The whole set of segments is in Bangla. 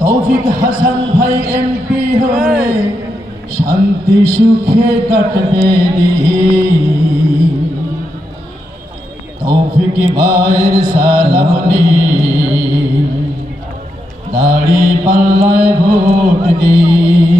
তৌফিক হাসান ভাই এমপি হয়ে শান্তি সুখে কাটবে তৌফিক ভাইয়ের সালাম দাড়ি পাল্লায় ভোট দিন।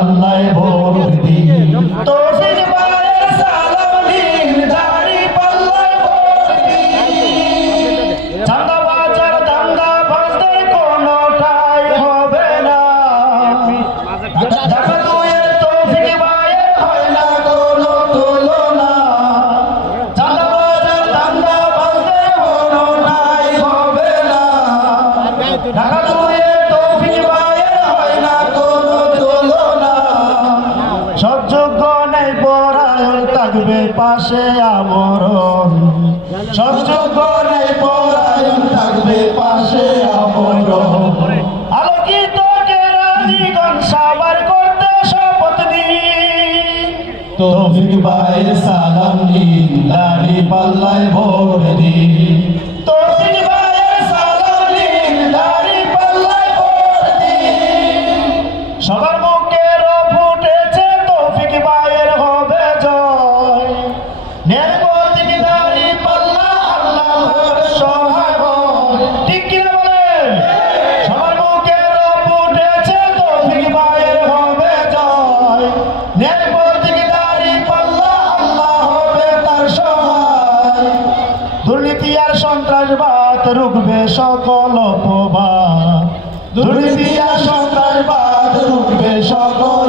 থাকবে পাশে আমরণ। নেই, পরায়ণ থাকবে পাশে আমরণ। আলোকিত কেরানীগণ সাবার করতে শপথ নিন তৌফিক ভাইয়ের সালাম নিন দাড়ি পাল্লায় ভোট দিন। সন্ত্রাসবাদ রুখবে সকল প্রভা দুর্নীতি সন্ত্রাসবাদ রুখবে সকল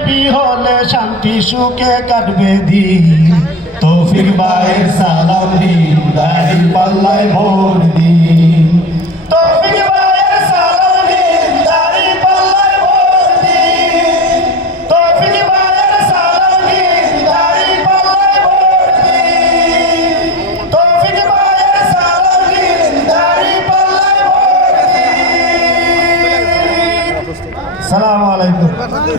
এমপি হলে শান্তি সুখে কাটবে দিন। তৌফিক ভাইয়ের সালাম দিন। দাড়ি পাল্লায় ভোট দিন। তৌফিক